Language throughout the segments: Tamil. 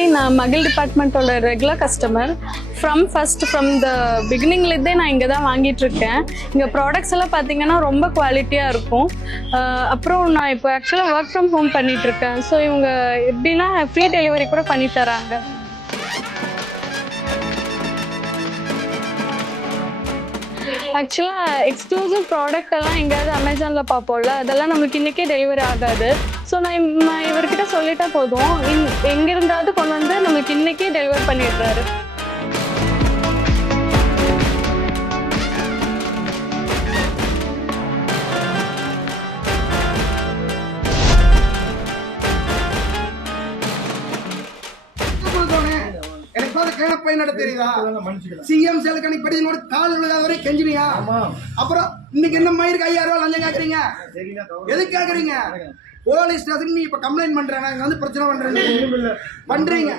ஹாய், நான் மகிழ் டிபார்ட்மெண்ட்டோட ரெகுலர் கஸ்டமர். ஃப்ரம் த பிகினிங்லேருந்தே நான் இங்கே தான் வாங்கிட்டுருக்கேன். இங்கே ப்ராடக்ட்ஸ் எல்லாம் பார்த்தீங்கன்னா ரொம்ப குவாலிட்டியாக இருக்கும். அப்புறம் நான் இப்போ ஆக்சுவலாக ஒர்க் ஃப்ரம் ஹோம் பண்ணிகிட்ருக்கேன். ஸோ இவங்க எப்படின்னா ஃப்ரீ டெலிவரி கூட பண்ணி தராங்க. ஆக்சுவலாக எக்ஸ்க்ளூசிவ் ப்ராடக்ட் எல்லாம் எங்கேயாவது அமேசானில் பார்ப்போம்ல, அதெல்லாம் நம்மளுக்கு இன்றைக்கே டெலிவரி ஆகாது. ஸோ நான் இவர்கிட்ட சொல்லிட்டா போதும், எங்கிருந்தாவது கொண்டு வந்து நம்மளுக்கு இன்றைக்கே டெலிவரி பண்ணிடுறாரு. சிஎம் சேலக்கணிக்கு படி கால் வரை கெஞ்சினியா? அப்புறம் இன்னைக்கு என்ன மயிருக்கு 5000 ரூபாய் லஞ்சம் கேக்குறீங்க? எதுக்கு கேக்குறீங்க? போலீஸ் ஸ்டேஷன் நீ இப்ப கம்ப்ளைண்ட் பண்றேன், நான் வந்து பிரச்சனை பண்றீங்க.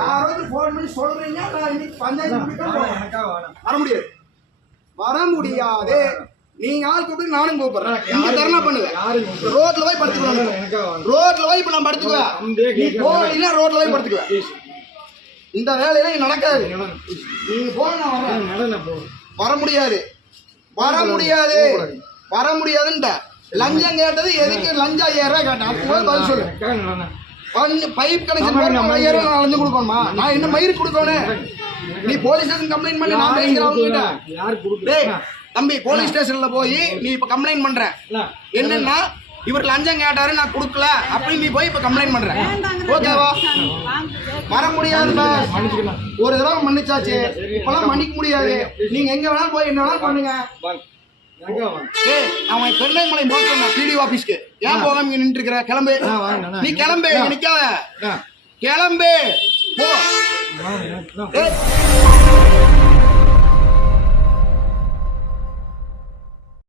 யாராவது போன் பண்ணி சொல்றீங்க, நான் இன்னைக்கு பஞ்சாயத்து வர முடியாது. நீங்க ஆள் கூப்பிட்டு நானும் கூப்பிடுறேன். இங்க தர்ணா பண்ணுவேன், ரோட்ல போய் படுத்துக்குவேன். ரோட்ல போய் இப்ப நான் படுத்துக்குவேன். நீ போகலன்னா ரோட்ல போய் படுத்துக்குவேன். இந்த வேலையெல்லாம் நடக்காது. நீங்க போன வர முடியாது, வர முடியாதுன்ற லஞ்சம் கேட்டது எதுக்கு? லஞ்சம் 5000 ரூபாய் கேட்டேன். அப்போ பதில் சொல்லு. பைப் கனெக்ஷன் 5000 ரூபாய் லஞ்சம் கொடுக்கணுமா? நான் என்ன மயிருக்கு கொடுக்கணும்? நீ போலீஸ் ஸ்டேஷன் கம்ப்ளைண்ட் பண்ணி நான் பேசுகிறேன். தம்பி, போலீஸ் ஸ்டேஷன்ல போய் நீ இப்ப கம்ப்ளைண்ட் பண்ற என்னன்னா, இவர் லஞ்சம் கேட்டாரு நான் கொடுக்கல அப்படின்னு நீ போய் இப்ப கம்ப்ளைண்ட் பண்ற. ஓகேவா? வர முடியாது. ஒரு தடவை மன்னிச்சாச்சு, இப்பெல்லாம் மன்னிக்க முடியாது. நீங்க எங்க வேணாலும் போய் என்ன வேணாலும் பண்ணுங்க. அவன் பெருநாய்மலை போக பிடிஓ ஆபீஸ்க்கு ஏன் போகாம நின்று இருக்கிற? கிளம்பு, நீ கிளம்பு, நிக்காத, கிளம்பு போ.